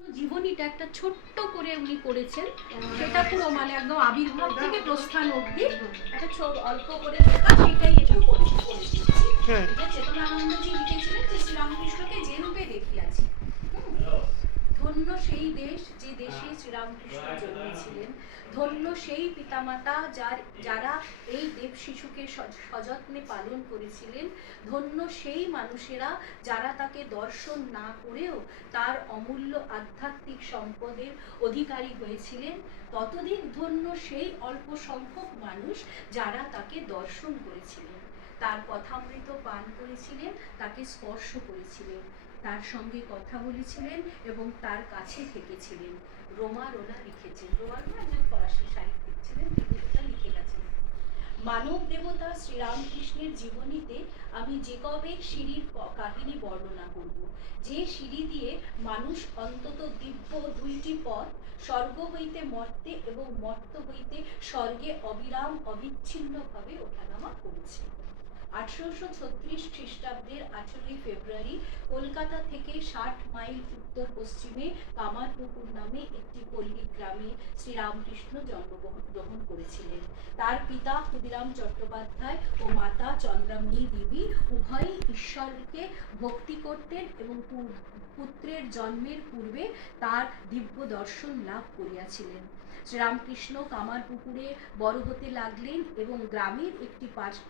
জীবনীটা একটা ছোট্ট করে উনি করেছেন, সেটা পুরো মানে একদম আবির্ভাব থেকে প্রস্থান অবধি একটা অল্প করে লেখা, সেটাই একটু পড়ে দিচ্ছি। এটা চেতনানন্দজি লিখেছিলেন যে শ্রীরামকৃষ্ণকে যে রূপে দেখিয়াছি। ধন্য সেই দেশ যে দেশে শ্রীরামকৃষ্ণ জন্মেছিলেন, ধন্য সেই পিতামাতা যারা এই দেব শিশুকে সযত্নে পালন করেছিলেন, ধন্য সেই মানুষেরা যারা তাকে দর্শন না করেও তার অমূল্য আধ্যাত্মিক সম্পদের অধিকারী হয়েছিলেন, ততদিক ধন্য সেই অল্প সংখ্যক মানুষ যারা তাকে দর্শন করেছিলেন, তার কথামৃত পান করেছিলেন, তাকে স্পর্শ করেছিলেন, তার সঙ্গে কথা বলেছিলেন এবং তার কাছে থেকেছিলেন। রোমা রোলা লিখেছেন, রোমা রোলা একজন ফরাসি সাহিত্যিক ছিলেন, তিনি এটা লিখে গেছেন। মানব দেবতা শ্রীরামকৃষ্ণের জীবনীতে আমি জেকবের সিঁড়ির কাহিনী বর্ণনা করব, যে সিঁড়ি দিয়ে মানুষ অন্তত দিব্য দুইটি পথ, স্বর্গ হইতে মর্তে এবং মর্ত হইতে স্বর্গে অবিরাম অবিচ্ছিন্নভাবে ওঠানামা করেছে। 1836 খ্রিস্টাব্দের 18 ফেব্রুয়ারি কলকাতা থেকে 60 মাইল উত্তর পশ্চিমে কামারপুকুর নামে একটি পল্লী গ্রামে শ্রীরামকৃষ্ণ জন্মগ্রহণ করেছিলেন। তার পিতা ক্ষুদিরাম চট্টোপাধ্যায় ও মাতা চন্দ্রামণি দেবী উভয়ই ঈশ্বরকে ভক্তি করতেন এবং পুত্রের জন্মের পূর্বে তার দিব্য দর্শন লাভ করিয়াছিলেন। শ্রীরামকৃষ্ণ কামারপুকুরে বড় হতে লাগলেন এবং গ্রামের একটি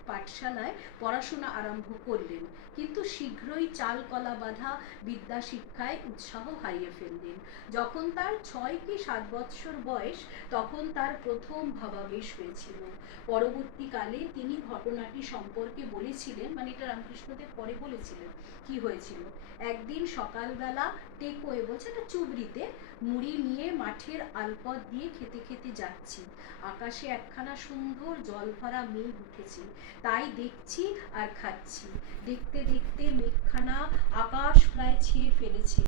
পাঠশালায় পড়াশোনা আরম্ভ করলেন, কিন্তু শীঘ্রই চাল কলা বাঁধা বিদ্যা শিক্ষায় উৎসাহ হারিয়ে ফেললেন। যখন তার 6 কি 7 বৎসর বয়স, তখন তার প্রথম ভাবাবেশ হয়েছিল। পরবর্তীকালে তিনি ঘটনাটি সম্পর্কে বলেছিলেন, মানে এটা রামকৃষ্ণদেব পরে বলেছিলেন কি হয়েছিল। একদিন সকালবেলা টেকোয় বলছে একটা চুবড়িতে মুড়ি নিয়ে মাঠের আলপথ দিয়ে খেতে খেতে যাচ্ছি, আকাশে একখানা সুন্দর জল ভরা মেঘ উঠেছে, তাই দেখছি আর খাচ্ছি। দেখতে দেখতে মেঘখানা আকাশ প্রায় ছেয়ে ফেলেছে।